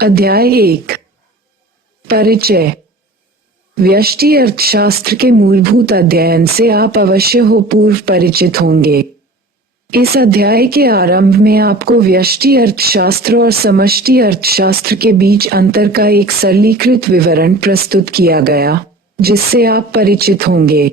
अध्याय 1 परिचय। व्यष्टि अर्थशास्त्र के मूलभूत अध्ययन से आप अवश्य हो पूर्व परिचित होंगे। इस अध्याय के आरंभ में आपको व्यष्टि अर्थशास्त्र और समष्टि अर्थशास्त्र के बीच अंतर का एक सरलीकृत विवरण प्रस्तुत किया गया, जिससे आप परिचित होंगे।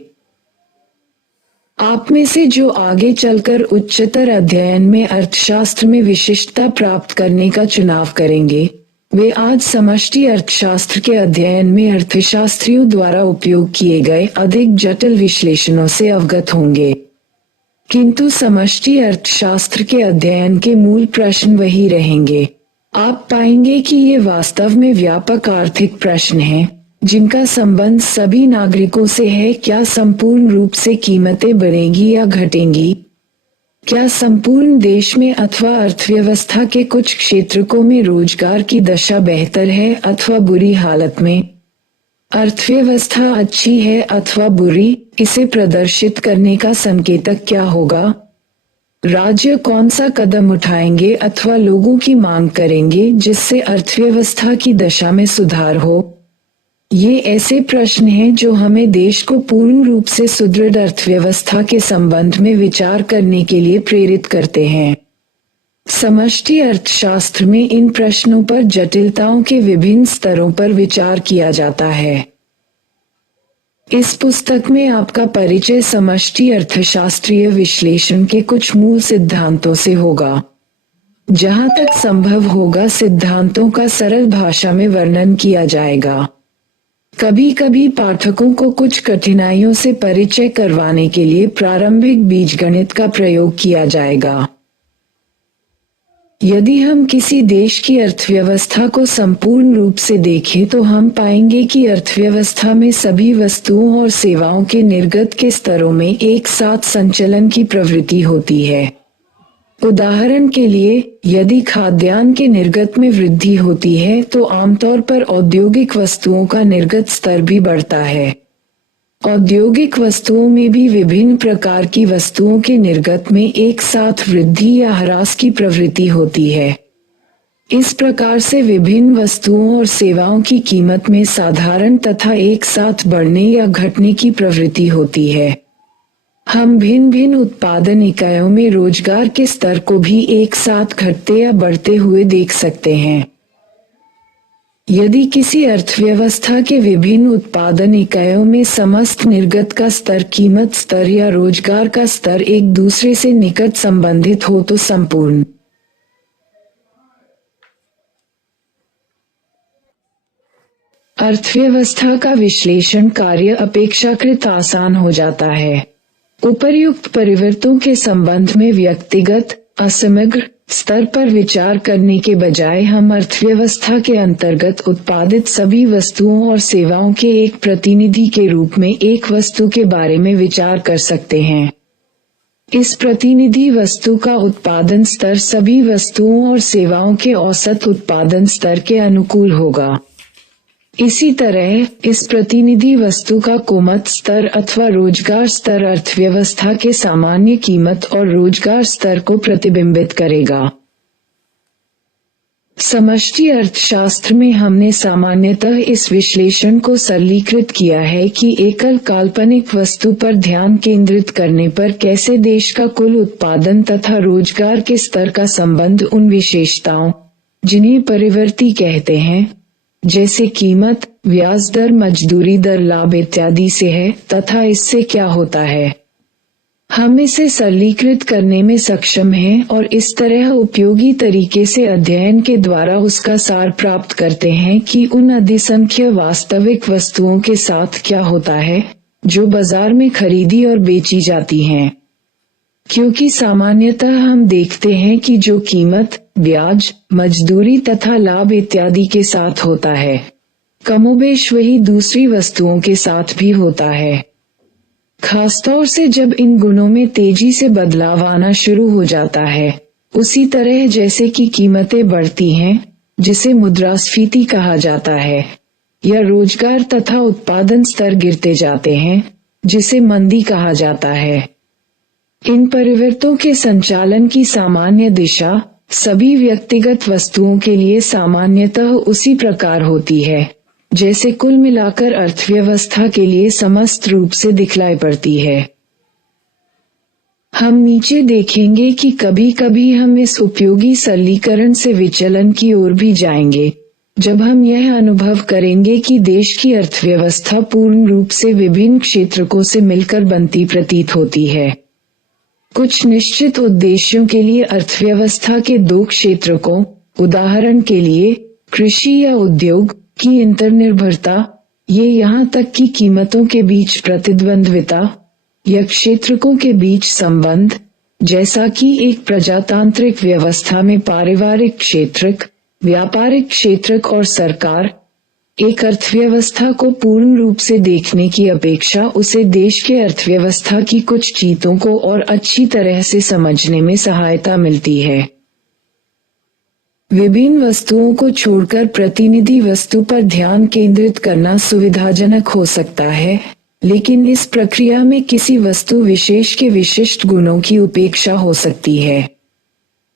आप में से जो आगे चलकर उच्चतर अध्ययन में अर्थशास्त्र में विशिष्टता प्राप्त करने का चुनाव करेंगे, वे आज समष्टि अर्थशास्त्र के अध्ययन में अर्थशास्त्रियों द्वारा उपयोग किए गए अधिक जटिल विश्लेषणों से अवगत होंगे। किंतु समष्टि अर्थशास्त्र के अध्ययन के मूल प्रश्न वही रहेंगे। आप पाएंगे कि ये वास्तव में व्यापक आर्थिक प्रश्न हैं, जिनका संबंध सभी नागरिकों से है। क्या संपूर्ण रूप से कीमतें बढ़ेंगी या घटेंगी? क्या संपूर्ण देश में अथवा अर्थव्यवस्था के कुछ क्षेत्रों में रोजगार की दशा बेहतर है अथवा बुरी हालत में? अर्थव्यवस्था अच्छी है अथवा बुरी, इसे प्रदर्शित करने का संकेतक क्या होगा? राज्य कौन सा कदम उठाएंगे अथवा लोगों की मांग करेंगे जिससे अर्थव्यवस्था की दशा में सुधार हो? ये ऐसे प्रश्न हैं जो हमें देश को पूर्ण रूप से सुदृढ़ अर्थव्यवस्था के संबंध में विचार करने के लिए प्रेरित करते हैं। समष्टि अर्थशास्त्र में इन प्रश्नों पर जटिलताओं के विभिन्न स्तरों पर विचार किया जाता है। इस पुस्तक में आपका परिचय समष्टि अर्थशास्त्रीय विश्लेषण के कुछ मूल सिद्धांतों से होगा। जहां तक संभव होगा, सिद्धांतों का सरल भाषा में वर्णन किया जाएगा। कभी कभी पाठकों को कुछ कठिनाइयों से परिचय करवाने के लिए प्रारंभिक बीजगणित का प्रयोग किया जाएगा। यदि हम किसी देश की अर्थव्यवस्था को संपूर्ण रूप से देखें तो हम पाएंगे कि अर्थव्यवस्था में सभी वस्तुओं और सेवाओं के निर्गत के स्तरों में एक साथ संचलन की प्रवृत्ति होती है। उदाहरण के लिए, यदि खाद्यान्न के निर्गत में वृद्धि होती है तो आमतौर पर औद्योगिक वस्तुओं का निर्गत स्तर भी बढ़ता है। औद्योगिक वस्तुओं में भी विभिन्न प्रकार की वस्तुओं के निर्गत में एक साथ वृद्धि या ह्रास की प्रवृत्ति होती है। इस प्रकार से विभिन्न वस्तुओं और सेवाओं की कीमत में साधारण तथा एक साथ बढ़ने या घटने की प्रवृत्ति होती है। हम भिन्न भिन्न उत्पादन इकाइयों में रोजगार के स्तर को भी एक साथ घटते या बढ़ते हुए देख सकते हैं। यदि किसी अर्थव्यवस्था के विभिन्न उत्पादन इकाइयों में समस्त निर्गत का स्तर, कीमत स्तर या रोजगार का स्तर एक दूसरे से निकट संबंधित हो तो संपूर्ण अर्थव्यवस्था का विश्लेषण कार्य अपेक्षाकृत आसान हो जाता है। उपर्युक्त परिवर्तनों के संबंध में व्यक्तिगत, असमग्र स्तर पर विचार करने के बजाय हम अर्थव्यवस्था के अंतर्गत उत्पादित सभी वस्तुओं और सेवाओं के एक प्रतिनिधि के रूप में एक वस्तु के बारे में विचार कर सकते हैं। इस प्रतिनिधि वस्तु का उत्पादन स्तर सभी वस्तुओं और सेवाओं के औसत उत्पादन स्तर के अनुकूल होगा। इसी तरह इस प्रतिनिधि वस्तु का कीमत स्तर अथवा रोजगार स्तर अर्थव्यवस्था के सामान्य कीमत और रोजगार स्तर को प्रतिबिंबित करेगा। समष्टि अर्थशास्त्र में हमने सामान्यतः इस विश्लेषण को सरलीकृत किया है कि एकल काल्पनिक वस्तु पर ध्यान केंद्रित करने पर कैसे देश का कुल उत्पादन तथा रोजगार के स्तर का संबंध उन विशेषताओं, जिन्हें परिवर्ती कहते हैं, जैसे कीमत, ब्याज दर, मजदूरी दर, लाभ इत्यादि से है तथा इससे क्या होता है। हम इसे सरलीकृत करने में सक्षम हैं और इस तरह उपयोगी तरीके से अध्ययन के द्वारा उसका सार प्राप्त करते हैं कि उन अधिसंख्य वास्तविक वस्तुओं के साथ क्या होता है जो बाजार में खरीदी और बेची जाती हैं। क्योंकि सामान्यतः हम देखते हैं कि जो कीमत, ब्याज, मजदूरी तथा लाभ इत्यादि के साथ होता है, कमोबेश वही दूसरी वस्तुओं के साथ भी होता है। खासतौर से जब इन गुणों में तेजी से बदलाव आना शुरू हो जाता है, उसी तरह जैसे कि कीमतें बढ़ती हैं, जिसे मुद्रास्फीति कहा जाता है, या रोजगार तथा उत्पादन स्तर गिरते जाते हैं, जिसे मंदी कहा जाता है। इन परिवर्तनों के संचालन की सामान्य दिशा सभी व्यक्तिगत वस्तुओं के लिए सामान्यतः उसी प्रकार होती है, जैसे कुल मिलाकर अर्थव्यवस्था के लिए समस्त रूप से दिखलाई पड़ती है। हम नीचे देखेंगे कि कभी कभी हम इस उपयोगी सरलीकरण से विचलन की ओर भी जाएंगे, जब हम यह अनुभव करेंगे कि देश की अर्थव्यवस्था पूर्ण रूप से विभिन्न क्षेत्रकों से मिलकर बनती प्रतीत होती है। कुछ निश्चित उद्देश्यों के लिए अर्थव्यवस्था के दो क्षेत्रकों, उदाहरण के लिए कृषि या उद्योग की इंटरनिर्भरता, ये यहाँ तक कि कीमतों के बीच प्रतिद्वंद्विता या क्षेत्रकों के बीच संबंध, जैसा कि एक प्रजातांत्रिक व्यवस्था में पारिवारिक क्षेत्रक, व्यापारिक क्षेत्रक और सरकार, एक अर्थव्यवस्था को पूर्ण रूप से देखने की अपेक्षा उसे देश के अर्थव्यवस्था की कुछ चीजों को और अच्छी तरह से समझने में सहायता मिलती है। विभिन्न वस्तुओं को छोड़कर प्रतिनिधि वस्तु पर ध्यान केंद्रित करना सुविधाजनक हो सकता है, लेकिन इस प्रक्रिया में किसी वस्तु विशेष के विशिष्ट गुणों की उपेक्षा हो सकती है।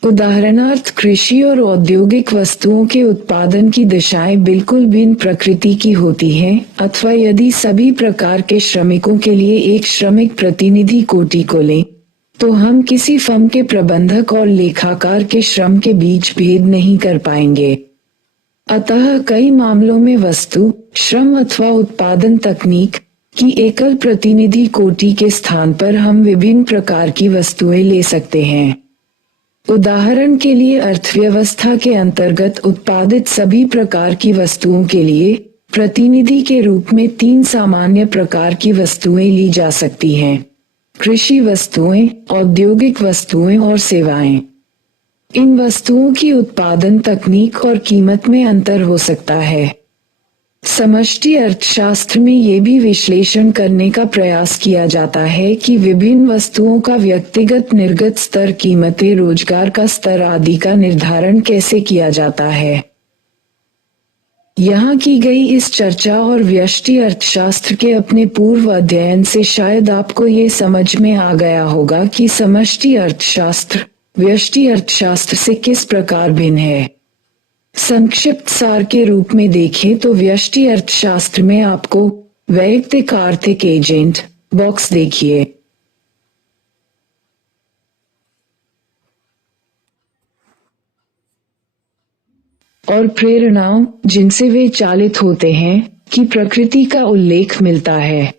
उदाहरणार्थ, कृषि और औद्योगिक वस्तुओं के उत्पादन की दिशाएं बिल्कुल भिन्न प्रकृति की होती हैं, अथवा यदि सभी प्रकार के श्रमिकों के लिए एक श्रमिक प्रतिनिधि कोटि को लें, तो हम किसी फर्म के प्रबंधक और लेखाकार के श्रम के बीच भेद नहीं कर पाएंगे। अतः कई मामलों में वस्तु, श्रम अथवा उत्पादन तकनीक की एकल प्रतिनिधि कोटि के स्थान पर हम विभिन्न प्रकार की वस्तुएं ले सकते हैं। उदाहरण के लिए, अर्थव्यवस्था के अंतर्गत उत्पादित सभी प्रकार की वस्तुओं के लिए प्रतिनिधि के रूप में 3 सामान्य प्रकार की वस्तुएं ली जा सकती हैं: कृषि वस्तुएं, औद्योगिक वस्तुएं और सेवाएं। इन वस्तुओं की उत्पादन तकनीक और कीमत में अंतर हो सकता है। समष्टि अर्थशास्त्र में ये भी विश्लेषण करने का प्रयास किया जाता है कि विभिन्न वस्तुओं का व्यक्तिगत निर्गत स्तर, कीमतें, रोजगार का स्तर आदि का निर्धारण कैसे किया जाता है। यहाँ की गई इस चर्चा और व्यष्टि अर्थशास्त्र के अपने पूर्व अध्ययन से शायद आपको ये समझ में आ गया होगा कि समष्टि अर्थशास्त्र व्यष्टि अर्थशास्त्र से किस प्रकार भिन्न है। संक्षिप्त सार के रूप में देखें तो व्यष्टि अर्थशास्त्र में आपको वैयक्तिक आर्थिक एजेंट बॉक्स देखिए, और प्रेरणाओं जिनसे वे चालित होते हैं की प्रकृति का उल्लेख मिलता है।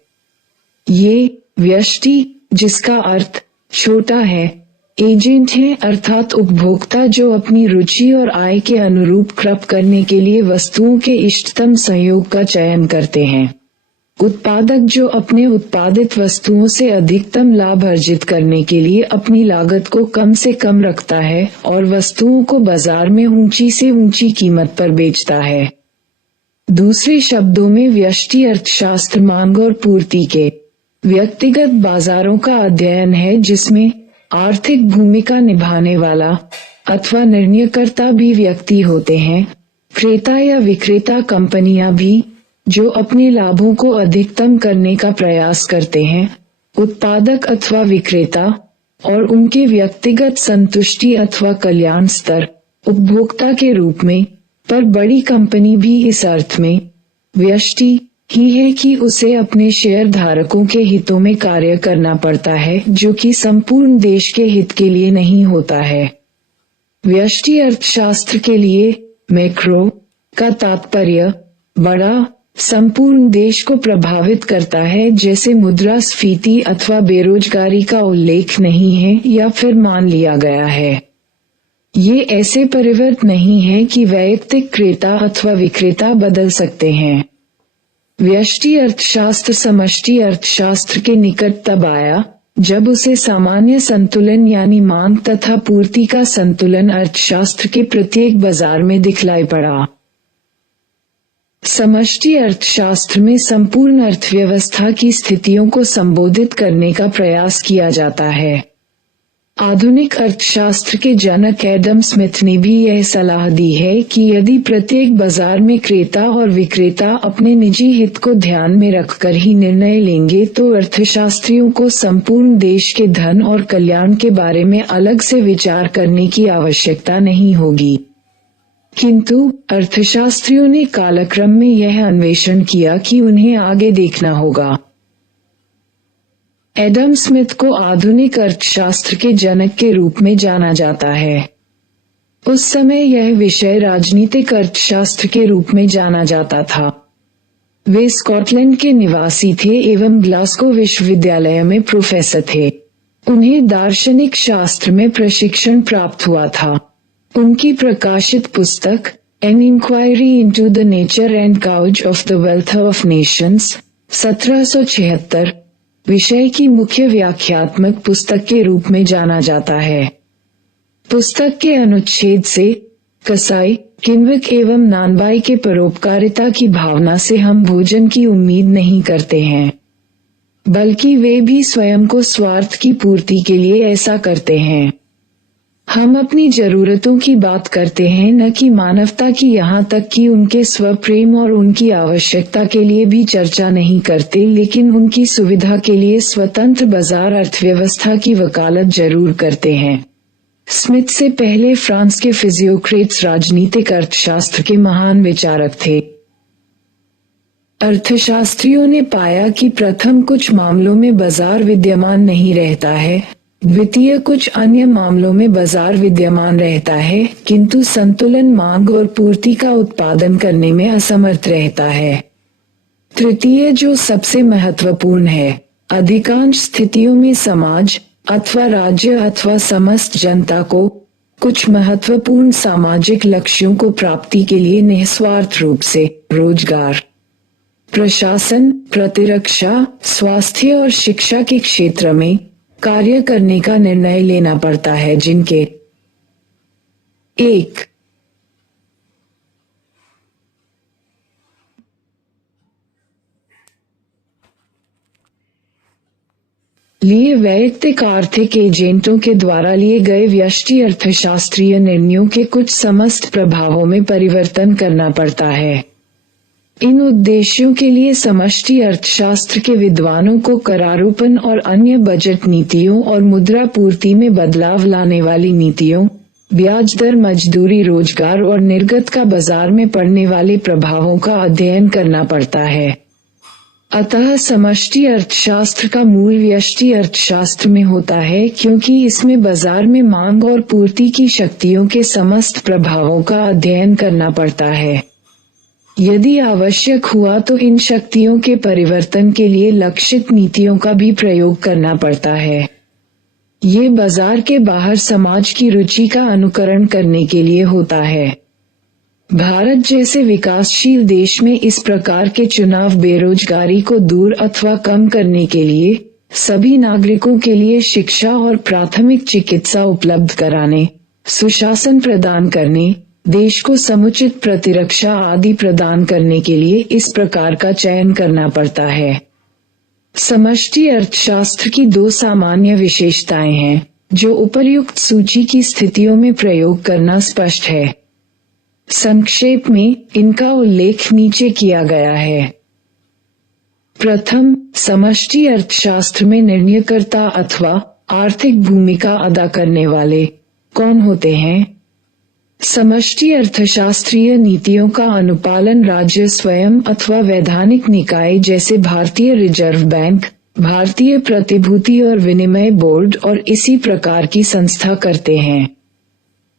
ये व्यष्टि, जिसका अर्थ छोटा है, एजेंट हैं, अर्थात उपभोक्ता जो अपनी रुचि और आय के अनुरूप खपत करने के लिए वस्तुओं के इष्टतम संयोग का चयन करते हैं। उत्पादक जो अपने उत्पादित वस्तुओं से अधिकतम लाभ अर्जित करने के लिए अपनी लागत को कम से कम रखता है और वस्तुओं को बाजार में ऊंची से ऊंची कीमत पर बेचता है। दूसरे शब्दों में व्यष्टि अर्थशास्त्र मांग और पूर्ति के व्यक्तिगत बाजारों का अध्ययन है, जिसमें आर्थिक भूमिका निभाने वाला अथवा निर्णयकर्ता भी व्यक्ति होते हैं, क्रेता या विक्रेता कंपनियां भी, जो अपने लाभों को अधिकतम करने का प्रयास करते हैं, उत्पादक अथवा विक्रेता, और उनके व्यक्तिगत संतुष्टि अथवा कल्याण स्तर उपभोक्ता के रूप में। पर बड़ी कंपनी भी इस अर्थ में व्यष्टि ही है कि उसे अपने शेयर धारकों के हितों में कार्य करना पड़ता है, जो कि संपूर्ण देश के हित के लिए नहीं होता है। व्यष्टि अर्थशास्त्र के लिए मैक्रो का तात्पर्य बड़ा, संपूर्ण देश को प्रभावित करता है, जैसे मुद्रास्फीति अथवा बेरोजगारी का उल्लेख नहीं है या फिर मान लिया गया है। ये ऐसे परिवर्तन नहीं है कि वैयक्तिक क्रेता अथवा विक्रेता बदल सकते हैं। व्यष्टि अर्थशास्त्र समष्टि अर्थशास्त्र के निकट तब आया जब उसे सामान्य संतुलन यानी मांग तथा पूर्ति का संतुलन अर्थशास्त्र के प्रत्येक बाजार में दिखलाई पड़ा। समष्टि अर्थशास्त्र में संपूर्ण अर्थव्यवस्था की स्थितियों को संबोधित करने का प्रयास किया जाता है। आधुनिक अर्थशास्त्र के जनक एडम स्मिथ ने भी यह सलाह दी है कि यदि प्रत्येक बाजार में क्रेता और विक्रेता अपने निजी हित को ध्यान में रखकर ही निर्णय लेंगे तो अर्थशास्त्रियों को संपूर्ण देश के धन और कल्याण के बारे में अलग से विचार करने की आवश्यकता नहीं होगी। किंतु अर्थशास्त्रियों ने कालक्रम में यह अन्वेषण किया कि उन्हें आगे देखना होगा। एडम स्मिथ को आधुनिक अर्थशास्त्र के जनक के रूप में जाना जाता है। उस समय यह विषय राजनीतिक अर्थशास्त्र के रूप में जाना जाता था। वे स्कॉटलैंड के निवासी थे एवं ग्लासगो विश्वविद्यालय में प्रोफेसर थे। उन्हें दार्शनिक शास्त्र में प्रशिक्षण प्राप्त हुआ था। उनकी प्रकाशित पुस्तक an inquiry into the nature and cause of the wealth of nations 1776 विषय की मुख्य व्याख्यात्मक पुस्तक के रूप में जाना जाता है। पुस्तक के अनुच्छेद से कसाई, किन्वक एवं नानबाई के परोपकारिता की भावना से हम भोजन की उम्मीद नहीं करते हैं, बल्कि वे भी स्वयं को स्वार्थ की पूर्ति के लिए ऐसा करते हैं। हम अपनी जरूरतों की बात करते हैं, न कि मानवता की, यहाँ तक कि उनके स्वप्रेम और उनकी आवश्यकता के लिए भी चर्चा नहीं करते, लेकिन उनकी सुविधा के लिए स्वतंत्र बाजार अर्थव्यवस्था की वकालत जरूर करते हैं। स्मिथ से पहले फ्रांस के फिजियोक्रेट्स राजनीतिक अर्थशास्त्र के महान विचारक थे। अर्थशास्त्रियों ने पाया कि प्रथम कुछ मामलों में बाजार विद्यमान नहीं रहता है, द्वितीय कुछ अन्य मामलों में बाजार विद्यमान रहता है, किंतु संतुलन मांग और पूर्ति का उत्पादन करने में असमर्थ रहता है। तृतीय, जो सबसे महत्वपूर्ण है, अधिकांश स्थितियों में समाज अथवा राज्य अथवा समस्त जनता को कुछ महत्वपूर्ण सामाजिक लक्ष्यों को प्राप्ति के लिए निस्वार्थ रूप से रोजगार, प्रशासन, प्रतिरक्षा, स्वास्थ्य और शिक्षा के क्षेत्र में कार्य करने का निर्णय लेना पड़ता है, जिनके 1. लिए वैयक्तिक आर्थिक एजेंटों के द्वारा लिए गए व्यष्टि अर्थशास्त्रीय निर्णयों के कुछ समस्त प्रभावों में परिवर्तन करना पड़ता है। इन उद्देश्यों के लिए समष्टि अर्थशास्त्र के विद्वानों को करारोपण और अन्य बजट नीतियों और मुद्रा पूर्ति में बदलाव लाने वाली नीतियों, ब्याज दर, मजदूरी, रोजगार और निर्गत का बाजार में पड़ने वाले प्रभावों का अध्ययन करना पड़ता है। अतः समष्टि अर्थशास्त्र का मूल व्यष्टि अर्थशास्त्र में होता है, क्योंकि इसमें बाजार में मांग और पूर्ति की शक्तियों के समस्त प्रभावों का अध्ययन करना पड़ता है। यदि आवश्यक हुआ तो इन शक्तियों के परिवर्तन के लिए लक्षित नीतियों का भी प्रयोग करना पड़ता है। ये बाजार के बाहर समाज की रुचि का अनुकरण करने के लिए होता है। भारत जैसे विकासशील देश में इस प्रकार के चुनाव बेरोजगारी को दूर अथवा कम करने के लिए, सभी नागरिकों के लिए शिक्षा और प्राथमिक चिकित्सा उपलब्ध कराने, सुशासन प्रदान करने, देश को समुचित प्रतिरक्षा आदि प्रदान करने के लिए इस प्रकार का चयन करना पड़ता है। समष्टि अर्थशास्त्र की 2 सामान्य विशेषताएं हैं, जो उपर्युक्त सूची की स्थितियों में प्रयोग करना स्पष्ट है। संक्षेप में इनका उल्लेख नीचे किया गया है। प्रथम, समष्टि अर्थशास्त्र में निर्णयकर्ता अथवा आर्थिक भूमिका अदा करने वाले कौन होते हैं? समष्टि अर्थशास्त्रीय नीतियों का अनुपालन राज्य स्वयं अथवा वैधानिक निकाय जैसे भारतीय रिजर्व बैंक, भारतीय प्रतिभूति और विनिमय बोर्ड और इसी प्रकार की संस्था करते हैं।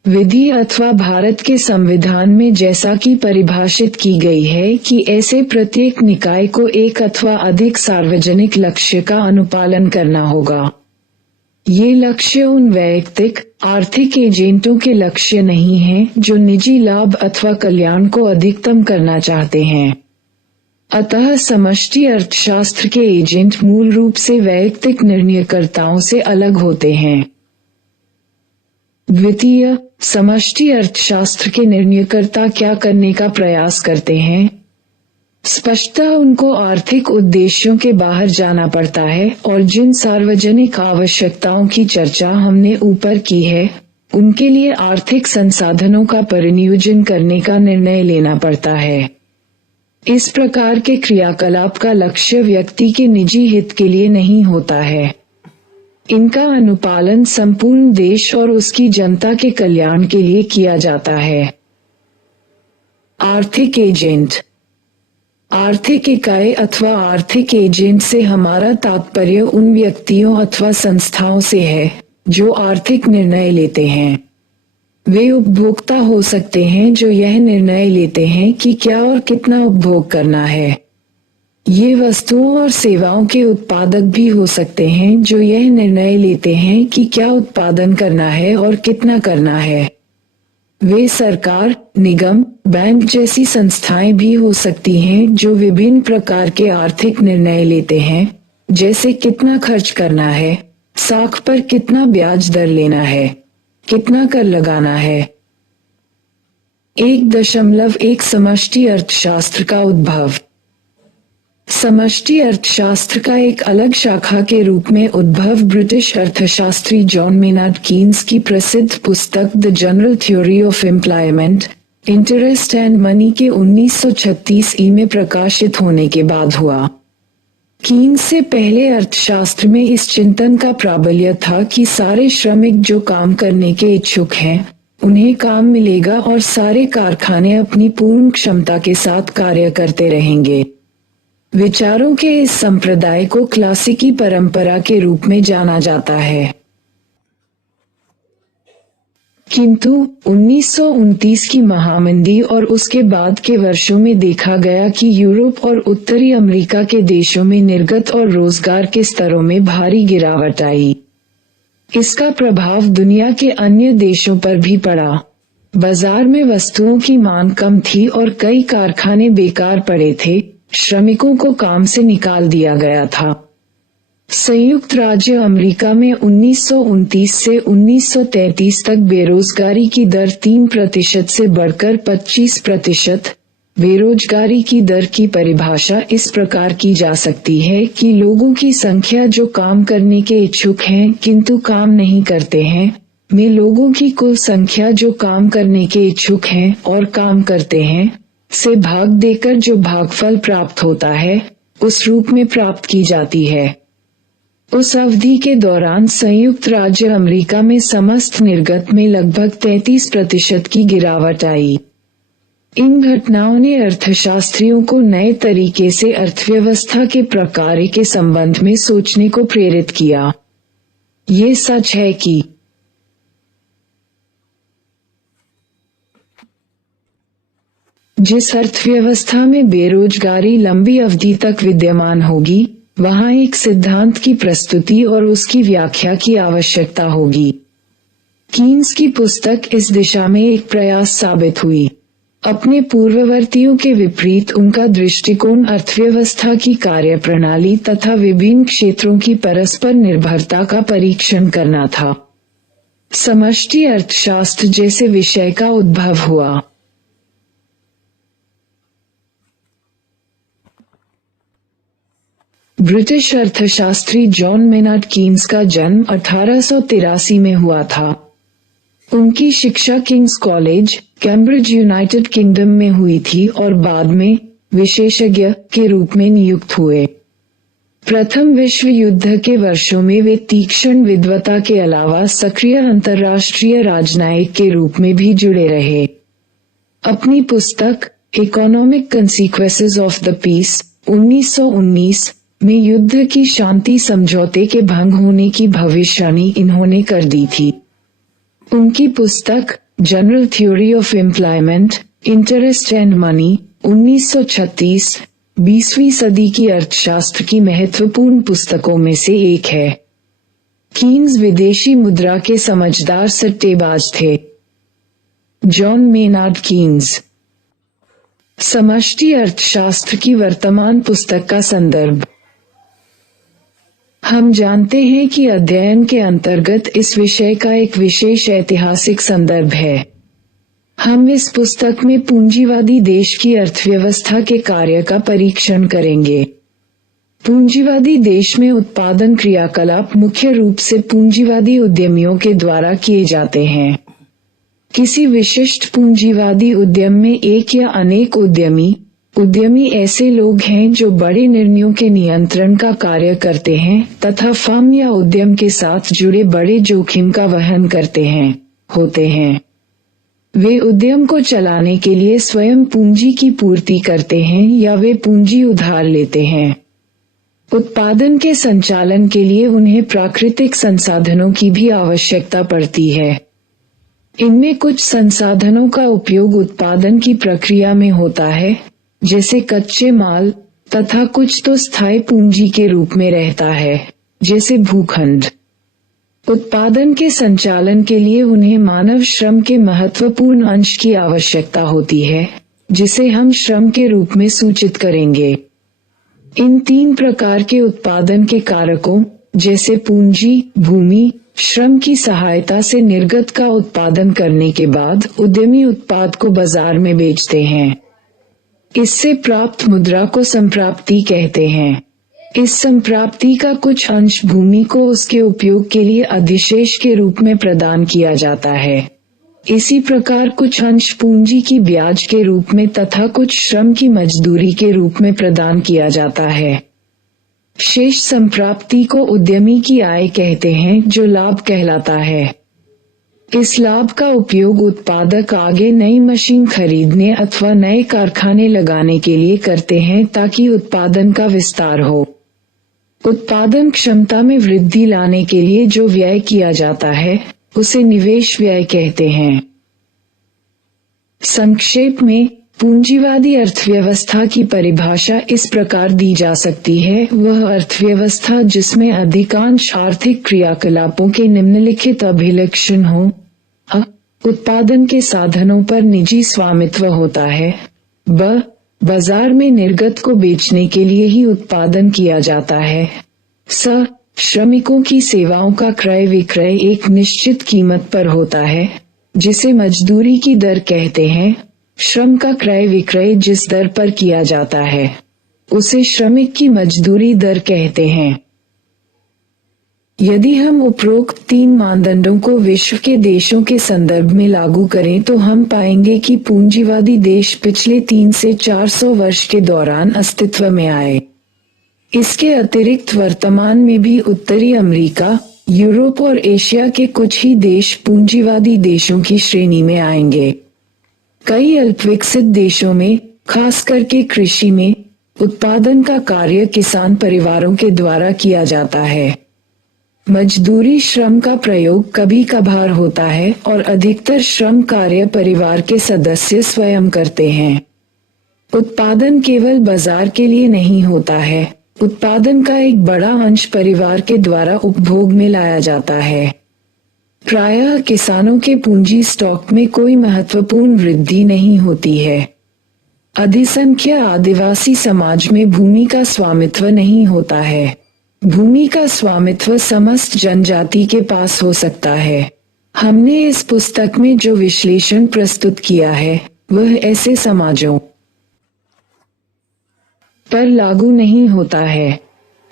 विधि अथवा भारत के संविधान में जैसा कि परिभाषित की गई है कि ऐसे प्रत्येक निकाय को एक अथवा अधिक सार्वजनिक लक्ष्य का अनुपालन करना होगा। ये लक्ष्य उन वैयक्तिक आर्थिक एजेंटों के लक्ष्य नहीं हैं जो निजी लाभ अथवा कल्याण को अधिकतम करना चाहते हैं। अतः समष्टि अर्थशास्त्र के एजेंट मूल रूप से वैयक्तिक निर्णयकर्ताओं से अलग होते हैं। द्वितीय, समष्टि अर्थशास्त्र के निर्णयकर्ता क्या करने का प्रयास करते हैं? स्पष्टतः उनको आर्थिक उद्देश्यों के बाहर जाना पड़ता है और जिन सार्वजनिक आवश्यकताओं की चर्चा हमने ऊपर की है, उनके लिए आर्थिक संसाधनों का परिनियोजन करने का निर्णय लेना पड़ता है। इस प्रकार के क्रियाकलाप का लक्ष्य व्यक्ति के निजी हित के लिए नहीं होता है। इनका अनुपालन संपूर्ण देश और उसकी जनता के कल्याण के लिए किया जाता है। आर्थिक एजेंट। आर्थिक इकाई अथवा आर्थिक एजेंट से हमारा तात्पर्य उन व्यक्तियों अथवा संस्थाओं से है जो आर्थिक निर्णय लेते हैं। वे उपभोक्ता हो सकते हैं जो यह निर्णय लेते हैं कि क्या और कितना उपभोग करना है। ये वस्तुओं और सेवाओं के उत्पादक भी हो सकते हैं जो यह निर्णय लेते हैं कि क्या उत्पादन करना है और कितना करना है। वे सरकार, निगम, बैंक जैसी संस्थाएं भी हो सकती हैं जो विभिन्न प्रकार के आर्थिक निर्णय लेते हैं, जैसे कितना खर्च करना है, साख पर कितना ब्याज दर लेना है, कितना कर लगाना है। 1.1 समष्टि अर्थशास्त्र का उद्भव। समष्टि अर्थशास्त्र का एक अलग शाखा के रूप में उद्भव ब्रिटिश अर्थशास्त्री जॉन मेनार्ड कीन्स की प्रसिद्ध पुस्तक the general theory of employment, interest and money के 1936 में प्रकाशित होने के बाद हुआ। कीन्स से पहले अर्थशास्त्र में इस चिंतन का प्राबल्य था कि सारे श्रमिक जो काम करने के इच्छुक हैं, उन्हें काम मिलेगा और सारे कारखाने अपनी पूर्ण क्षमता के साथ कार्य करते रहेंगे। विचारों के इस संप्रदाय को क्लासिकी परंपरा के रूप में जाना जाता है। किंतु 1929 की महामंदी और उसके बाद के वर्षों में देखा गया कि यूरोप और उत्तरी अमेरिका के देशों में निर्गत और रोजगार के स्तरों में भारी गिरावट आई। इसका प्रभाव दुनिया के अन्य देशों पर भी पड़ा। बाजार में वस्तुओं की मांग कम थी और कई कारखाने बेकार पड़े थे। श्रमिकों को काम से निकाल दिया गया था। संयुक्त राज्य अमेरिका में 1929 से 1933 तक बेरोजगारी की दर 3% से बढ़कर 25%। बेरोजगारी की दर की परिभाषा इस प्रकार की जा सकती है कि लोगों की संख्या जो काम करने के इच्छुक हैं किंतु काम नहीं करते हैं, में लोगों की कुल संख्या जो काम करने के इच्छुक हैं और काम करते हैं, से भाग देकर जो भागफल प्राप्त होता है, उस रूप में प्राप्त की जाती है। उस अवधि के दौरान संयुक्त राज्य अमेरिका में समस्त निर्गत में लगभग 33% की गिरावट आई। इन घटनाओं ने अर्थशास्त्रियों को नए तरीके से अर्थव्यवस्था के प्रकार के संबंध में सोचने को प्रेरित किया। ये सच है कि जिस अर्थव्यवस्था में बेरोजगारी लंबी अवधि तक विद्यमान होगी, वहां एक सिद्धांत की प्रस्तुति और उसकी व्याख्या की आवश्यकता होगी। कीन्स की पुस्तक इस दिशा में एक प्रयास साबित हुई। अपने पूर्ववर्तियों के विपरीत उनका दृष्टिकोण अर्थव्यवस्था की कार्यप्रणाली तथा विभिन्न क्षेत्रों की परस्पर निर्भरता का परीक्षण करना था। समष्टि अर्थशास्त्र जैसे विषय का उद्भव हुआ। ब्रिटिश अर्थशास्त्री जॉन मेनार्ड कीन्स का जन्म 1883 में हुआ था। उनकी शिक्षा Kings college, Cambridge, United kingdom में हुई थी और बाद में विशेषज्ञ के रूप में नियुक्त हुए। प्रथम विश्व युद्ध के वर्षों में वे तीक्ष्ण विद्वता के अलावा सक्रिय अंतर्राष्ट्रीय राजनयिक के रूप में भी जुड़े रहे। अपनी पुस्तक economic consequences of the peace 1919 में युद्ध की शांति समझौते के भंग होने की भविष्यवाणी इन्होंने कर दी थी। उनकी पुस्तक general theory of employment, interest and money 1936 20वीं सदी की अर्थशास्त्र की महत्वपूर्ण पुस्तकों में से एक है। कीन्स विदेशी मुद्रा के समझदार सट्टेबाज थे। John Maynard Keynes. समष्टि अर्थशास्त्र की वर्तमान पुस्तक का संदर्भ। हम जानते हैं कि अध्ययन के अंतर्गत इस विषय का एक विशेष ऐतिहासिक संदर्भ है। हम इस पुस्तक में पूंजीवादी देश की अर्थव्यवस्था के कार्य का परीक्षण करेंगे। पूंजीवादी देश में उत्पादन क्रियाकलाप मुख्य रूप से पूंजीवादी उद्यमियों के द्वारा किए जाते हैं। किसी विशिष्ट पूंजीवादी उद्यम में एक या अनेक उद्यमी ऐसे लोग हैं जो बड़े निर्णयों के नियंत्रण का कार्य करते हैं तथा फर्म या उद्यम के साथ जुड़े बड़े जोखिम का वहन होते हैं। वे उद्यम को चलाने के लिए स्वयं पूंजी की पूर्ति करते हैं या वे पूंजी उधार लेते हैं। उत्पादन के संचालन के लिए उन्हें प्राकृतिक संसाधनों की भी आवश्यकता पड़ती है। इनमें कुछ संसाधनों का उपयोग उत्पादन की प्रक्रिया में होता है, जैसे कच्चे माल, तथा कुछ तो स्थायी पूंजी के रूप में रहता है, जैसे भूखंड। उत्पादन के संचालन के लिए उन्हें मानव श्रम के महत्वपूर्ण अंश की आवश्यकता होती है, जिसे हम श्रम के रूप में सूचित करेंगे। इन 3 प्रकार के उत्पादन के कारकों, जैसे पूंजी, भूमि, श्रम की सहायता से निर्गत का उत्पादन करने के बाद उद्यमी उत्पाद को बाजार में बेचते हैं। इससे प्राप्त मुद्रा को संप्राप्ति कहते हैं। इस संप्राप्ति का कुछ अंश भूमि को उसके उपयोग के लिए अधिशेष के रूप में प्रदान किया जाता है। इसी प्रकार कुछ अंश पूंजी की ब्याज के रूप में तथा कुछ श्रम की मजदूरी के रूप में प्रदान किया जाता है। शेष संप्राप्ति को उद्यमी की आय कहते हैं, जो लाभ कहलाता है। इस लाभ का उपयोग उत्पादक आगे नई मशीन खरीदने अथवा नए कारखाने लगाने के लिए करते हैं ताकि उत्पादन का विस्तार हो। उत्पादन क्षमता में वृद्धि लाने के लिए जो व्यय किया जाता है, उसे निवेश व्यय कहते हैं। संक्षेप में पूंजीवादी अर्थव्यवस्था की परिभाषा इस प्रकार दी जा सकती है, वह अर्थव्यवस्था जिसमें अधिकांश आर्थिक क्रियाकलापों के निम्नलिखित अभिलक्षण हों। अ. उत्पादन के साधनों पर निजी स्वामित्व होता है। ब. बाजार में निर्गत को बेचने के लिए ही उत्पादन किया जाता है। स. श्रमिकों की सेवाओं का क्रय विक्रय एक निश्चित कीमत पर होता है, जिसे मजदूरी की दर कहते हैं। श्रम का क्रय विक्रय जिस दर पर किया जाता है, उसे श्रमिक की मजदूरी दर कहते हैं। यदि हम उपरोक्त 3 मानदंडों को विश्व के देशों के संदर्भ में लागू करें तो हम पाएंगे कि पूंजीवादी देश पिछले 3 से 400 वर्ष के दौरान अस्तित्व में आए। इसके अतिरिक्त वर्तमान में भी उत्तरी अमेरिका, यूरोप और एशिया के कुछ ही देश पूंजीवादी देशों की श्रेणी में आएंगे। कई अल्पविकसित देशों में, खास करके कृषि में, उत्पादन का कार्य किसान परिवारों के द्वारा किया जाता है। मजदूरी श्रम का प्रयोग कभी कभार होता है और अधिकतर श्रम कार्य परिवार के सदस्य स्वयं करते हैं। उत्पादन केवल बाजार के लिए नहीं होता है, उत्पादन का एक बड़ा अंश परिवार के द्वारा उपभोग में लाया जाता है। प्रायः किसानों के पूंजी स्टॉक में कोई महत्वपूर्ण वृद्धि नहीं होती है। अधिसंख्य आदिवासी समाज में भूमि का स्वामित्व नहीं होता है। भूमि का स्वामित्व समस्त जनजाति के पास हो सकता है। हमने इस पुस्तक में जो विश्लेषण प्रस्तुत किया है, वह ऐसे समाजों पर लागू नहीं होता है,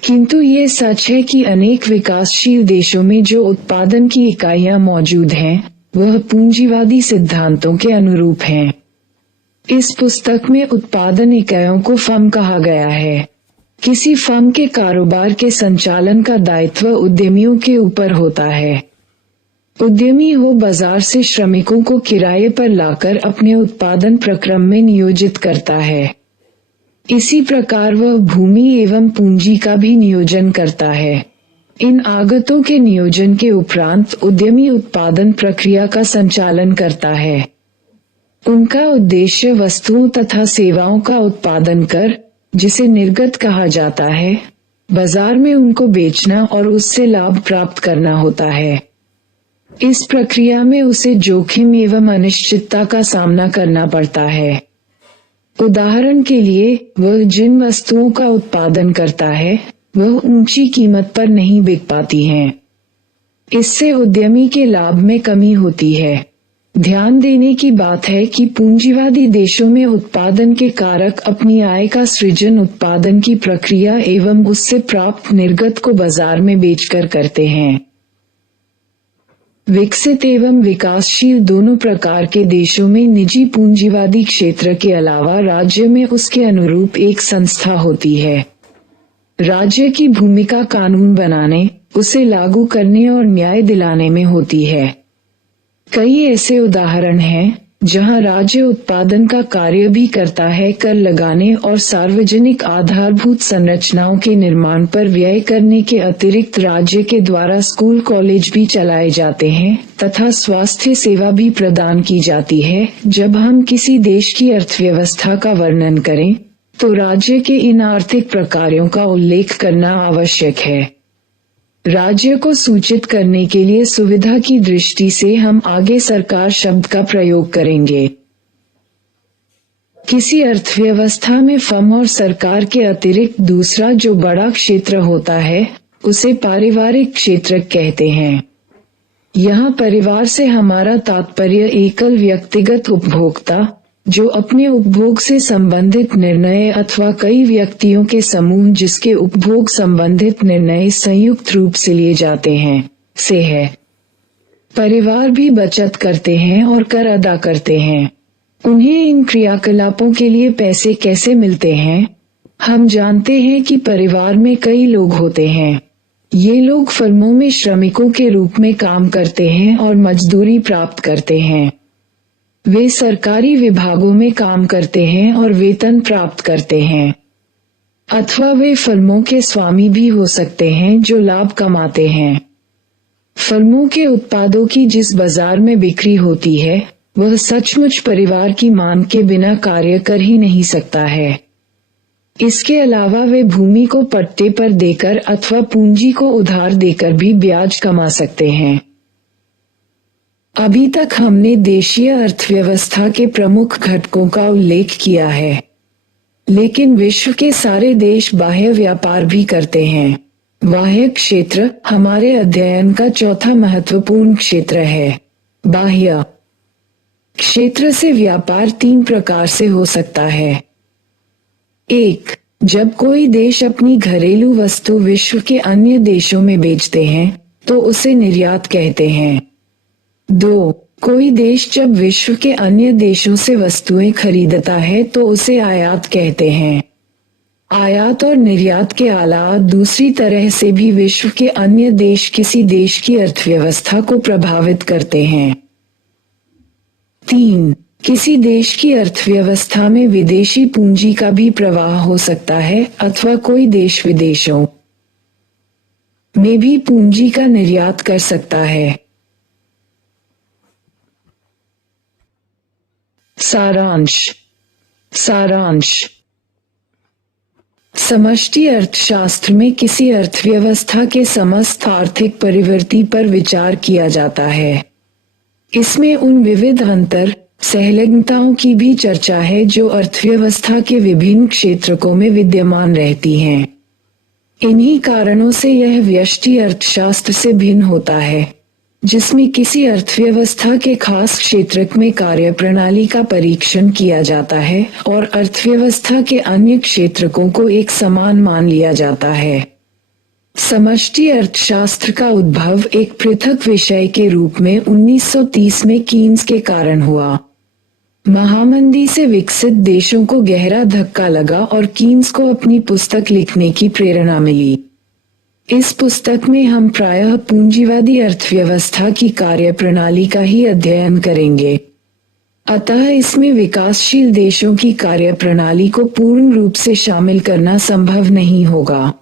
किंतु ये सच है कि अनेक विकासशील देशों में जो उत्पादन की इकाइयां मौजूद हैं, वह पूंजीवादी सिद्धांतों के अनुरूप हैं। इस पुस्तक में उत्पादन इकाइयों को फर्म कहा गया है। किसी फर्म के कारोबार के संचालन का दायित्व उद्यमियों के ऊपर होता है। उद्यमी हो बाजार से श्रमिकों को किराए पर लाकर अपने उत्पादन प्रक्रम में नियोजित करता है। इसी प्रकार वह भूमि एवं पूंजी का भी नियोजन करता है। इन आगतों के नियोजन के उपरांत उद्यमी उत्पादन प्रक्रिया का संचालन करता है। उनका उद्देश्य वस्तुओं तथा सेवाओं का उत्पादन कर, जिसे निर्गत कहा जाता है, बाजार में उनको बेचना और उससे लाभ प्राप्त करना होता है। इस प्रक्रिया में उसे जोखिम एवं अनिश्चितता का सामना करना पड़ता है। उदाहरण के लिए, वह जिन वस्तुओं का उत्पादन करता है, वह ऊंची कीमत पर नहीं बिक पाती हैं। इससे उद्यमी के लाभ में कमी होती है। ध्यान देने की बात है कि पूंजीवादी देशों में उत्पादन के कारक अपनी आय का सृजन उत्पादन की प्रक्रिया एवं उससे प्राप्त निर्गत को बाजार में बेचकर करते हैं। विकसित एवं विकासशील दोनों प्रकार के देशों में निजी पूंजीवादी क्षेत्र के अलावा राज्य में उसके अनुरूप एक संस्था होती है। राज्य की भूमिका कानून बनाने, उसे लागू करने और न्याय दिलाने में होती है। कई ऐसे उदाहरण हैं जहां राज्य उत्पादन का कार्य भी करता है, कर लगाने और सार्वजनिक आधारभूत संरचनाओं के निर्माण पर व्यय करने के अतिरिक्त राज्य के द्वारा स्कूल कॉलेज भी चलाए जाते हैं तथा स्वास्थ्य सेवा भी प्रदान की जाती है। जब हम किसी देश की अर्थव्यवस्था का वर्णन करें तो राज्य के इन आर्थिक प्रकारों का उल्लेख करना आवश्यक है। राज्य को सूचित करने के लिए सुविधा की दृष्टि से हम आगे सरकार शब्द का प्रयोग करेंगे। किसी अर्थव्यवस्था में फर्म और सरकार के अतिरिक्त दूसरा जो बड़ा क्षेत्र होता है उसे पारिवारिक क्षेत्र कहते हैं। यहाँ परिवार से हमारा तात्पर्य एकल व्यक्तिगत उपभोक्ता जो अपने उपभोग से संबंधित निर्णय अथवा कई व्यक्तियों के समूह जिसके उपभोग संबंधित निर्णय संयुक्त रूप से लिए जाते हैं से है। परिवार भी बचत करते हैं और कर अदा करते हैं। उन्हें इन क्रियाकलापों के लिए पैसे कैसे मिलते हैं? हम जानते हैं कि परिवार में कई लोग होते हैं। ये लोग फर्मों में श्रमिकों के रूप में काम करते हैं और मजदूरी प्राप्त करते हैं। वे सरकारी विभागों में काम करते हैं और वेतन प्राप्त करते हैं, अथवा वे फर्मों के स्वामी भी हो सकते हैं जो लाभ कमाते हैं। फर्मों के उत्पादों की जिस बाजार में बिक्री होती है वह सचमुच परिवार की मांग के बिना कार्य कर ही नहीं सकता है। इसके अलावा वे भूमि को पट्टे पर देकर अथवा पूंजी को उधार देकर भी ब्याज कमा सकते हैं। अभी तक हमने देशीय अर्थव्यवस्था के प्रमुख घटकों का उल्लेख किया है, लेकिन विश्व के सारे देश बाह्य व्यापार भी करते हैं। बाह्य क्षेत्र हमारे अध्ययन का चौथा महत्वपूर्ण क्षेत्र है। बाह्य क्षेत्र से व्यापार 3 प्रकार से हो सकता है। 1. जब कोई देश अपनी घरेलू वस्तु विश्व के अन्य देशों में बेचते हैं तो उसे निर्यात कहते हैं। 2. कोई देश जब विश्व के अन्य देशों से वस्तुएं खरीदता है तो उसे आयात कहते हैं। आयात और निर्यात के अलावा दूसरी तरह से भी विश्व के अन्य देश किसी देश की अर्थव्यवस्था को प्रभावित करते हैं। 3. किसी देश की अर्थव्यवस्था में विदेशी पूंजी का भी प्रवाह हो सकता है अथवा कोई देश विदेशों में भी पूंजी का निर्यात कर सकता है। सारांश समष्टि अर्थशास्त्र में किसी अर्थव्यवस्था के समस्त आर्थिक परिवर्ती पर विचार किया जाता है। इसमें उन विविध अंतर सहलग्नताओं की भी चर्चा है जो अर्थव्यवस्था के विभिन्न क्षेत्रकों में विद्यमान रहती हैं। इन्हीं कारणों से यह व्यष्टि अर्थशास्त्र से भिन्न होता है, जिसमें किसी अर्थव्यवस्था के खास क्षेत्र में कार्यप्रणाली का परीक्षण किया जाता है और अर्थव्यवस्था के अन्य क्षेत्रकों को एक समान मान लिया जाता है। समष्टि अर्थशास्त्र का उद्भव एक पृथक विषय के रूप में 1930 में कीन्स के कारण हुआ। महामंदी से विकसित देशों को गहरा धक्का लगा और कीन्स को अपनी पुस्तक लिखने की प्रेरणा मिली। इस पुस्तक में हम प्रायः पूंजीवादी अर्थव्यवस्था की कार्यप्रणाली का ही अध्ययन करेंगे। अतः इसमें विकासशील देशों की कार्यप्रणाली को पूर्ण रूप से शामिल करना संभव नहीं होगा।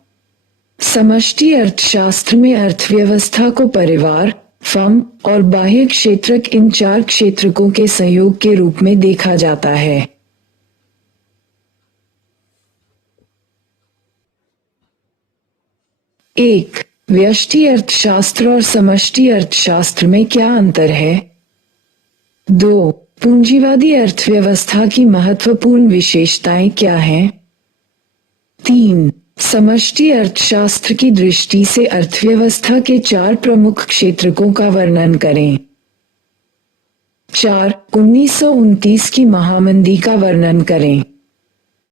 समष्टि अर्थशास्त्र में अर्थव्यवस्था को परिवार, फर्म और बाह्य क्षेत्रक इन 4 क्षेत्रकों के संयोग के रूप में देखा जाता है। 1. व्यष्टि अर्थशास्त्र और समष्टि अर्थशास्त्र में क्या अंतर है? 2. पूंजीवादी अर्थव्यवस्था की महत्वपूर्ण विशेषताएं क्या हैं? 3. समष्टि अर्थशास्त्र की दृष्टि से अर्थव्यवस्था के 4 प्रमुख क्षेत्रकों का वर्णन करें। 4. 1929 की महामंदी का वर्णन करें।